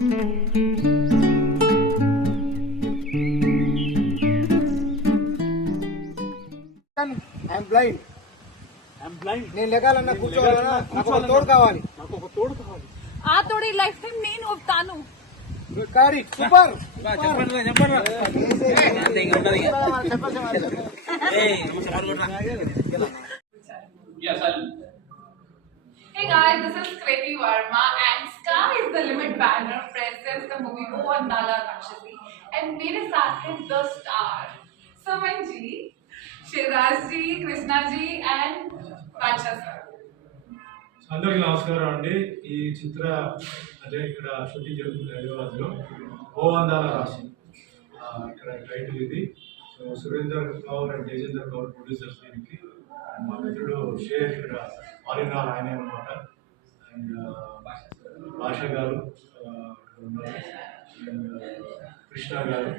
I'm blind. నేను లెగాలన్నా కూర్చోవాలన్నా నాకు ఒక తోడు కావాలి. ఆ తోడు ఈ లైఫ్ టైం నేను అవుతాను. కారి super. Hey guys, this is Kriti Verma and Sky is the Limit banner presents the movie O Andala Rakshasi and मेरे साथ है the star Suman ji, Shivraj ji, Krishna ji and बादशाह sir. అందరికీ నమస్కారం అండి. ఈ చిత్ర అంటే ఇక్కడ షూటింగ్ జరుగుతుంది హైదరాబాద్లో. ఓ అందాల రాశి ఇక్కడ టైటిల్ ఇది. So Surender Kaur and Tejinder Kaur producers దీనికి. మా మిత్రుడు షేర్ ఇక్కడ ఆలినాల్ ఆయనే అనమాట. అండ్ భాష గారు ఉన్నారు, అండ్ కృష్ణ గారు,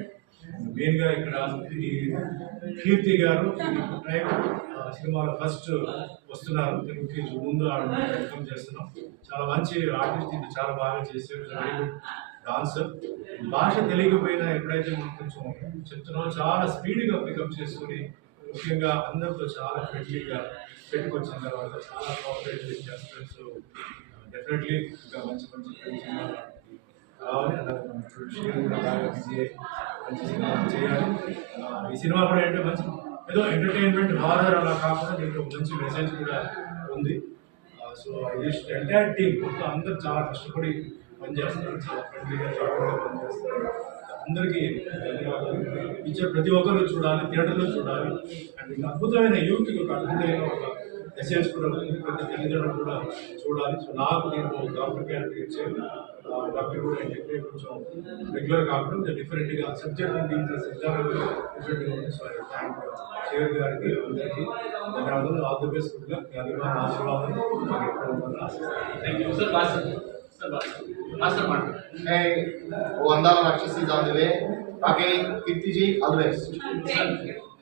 మెయిన్గా ఇక్కడ ఈ కీర్తి గారు టైం సినిమాలో ఫస్ట్ వస్తున్నారు. తెలుగుకి ముందు వెల్కమ్ చేస్తున్నాం. చాలా మంచి ఆర్టిస్ట్, ఇది చాలా బాగా చేశారు. Very good dancer. భాష తెలియకపోయినా ఎప్పుడైతే మనం కొంచెం చెప్తున్నామో చాలా స్పీడ్గా పికప్ చేసుకుని ముఖ్యంగా అందరితో చాలా ఫ్రెండ్లీగా పెట్టుకొచ్చిన తర్వాత చాలా కోఆపరేట్ చేస్తారు. సో డెఫినెట్లీ ఇంకా మంచి మంచి సినిమాలు రావాలి. అలాగే మన షేర్ కూడా బాగా బిజీ అయ్యి మంచి సినిమాలు చేయాలి. ఈ సినిమా కూడా ఏంటంటే మంచి ఏదో ఎంటర్టైన్మెంట్ హారర్ అలా కాకుండా దీంట్లో మంచి మెసేజ్ కూడా ఉంది. So I wish entire team మొత్తం అందరూ చాలా కష్టపడి పనిచేస్తారు, చాలా ఫ్రెండ్లీగా చాలా పనిచేస్తారు. అందరికీ ధన్యవాదాలు. ఇచ్చే ప్రతి ఒక్కరు చూడాలి, థియేటర్లో చూడాలి. అండ్ ఇంకా అద్భుతమైన యూత్కి ఒక అద్భుతమైన ఒక మెసేజ్ కూడా ఉంది. ప్రతి తల్లిదండ్రులు కూడా చూడాలి. సో నాకు దీంట్లో డాక్టర్ క్యారెక్టర్ ఇచ్చారు. డాక్టర్ కూడా ఏంటంటే కొంచెం రెగ్యులర్ కాకుండా డిఫరెంట్గా సబ్జెక్ట్ దీంట్లో సిద్ధాంతంగా డిఫరెంట్గా ఉంది. సో థ్యాంక్ షేర్ గారికి అందరికీ ధన్యవాదాలు. All the best. గుడ్గా మీ అభిమాన ఆశీర్వాదాలు మాకు ఎక్కడ ఉందని ఆశిస్తాను. Thank you sir. Boss sir वो अंदाला राक्षसी is on the way. Okay, Kirti ji, all the best.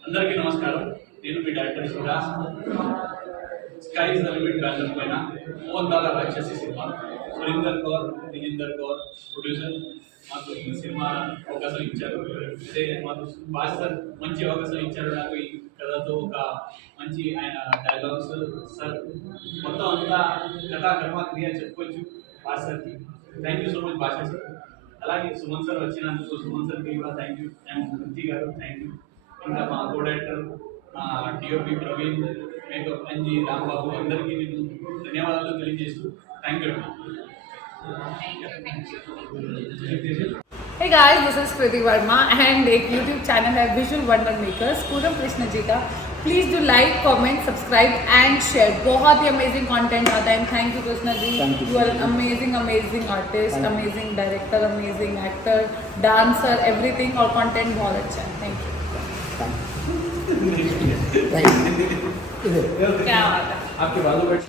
అందరికీ నమస్కారం. నేను మీ director Shivaraj. Sky is the limit banner పైన ఓ అందాల రాక్షసి సినిమా. సురేందర్ కౌర్, తేజేందర్ కౌర్ ప్రొడ్యూసర్ మాకు ఈ సినిమా అవకాశం ఇచ్చారు. అంటే మాకు బాస్ సార్ మంచి అవకాశం ఇచ్చారు నాకు ఈ కథతో. ఒక మంచి ఆయన డైలాగ్స్ సార్ మొత్తం అంతా కథా కర్మ క్రియ చెప్పుకోవచ్చు బాస్ సార్కి. Thank you so much Basha sir. అలాగే సుమన్ సార్ వచ్చినందుకు సుమన్ సార్కి కూడా థ్యాంక్ యూ. అండ్ కృతి గారు థ్యాంక్ యూ. ఇంకా మా కో డైరెక్టర్ మా డిఓపి ప్రవీణ్, మేకప్ అంజీ, రాంబాబు అందరికీ నేను ధన్యవాదాలు తెలియజేస్తూ thank you. Hey guys, this is Kriti Verma and एक YouTube channel है Visual Wonder Makers Puram Krishna ji का. Please do like, comment, subscribe and share. बहुत ही अमेजिंग कंटेंट आता है. Thank you Krishna ji. You are an amazing artist, amazing director, amazing actor, dancer, everything. और content बहुत अच्छा है. Thank you. क्या बात है. आपके बाजू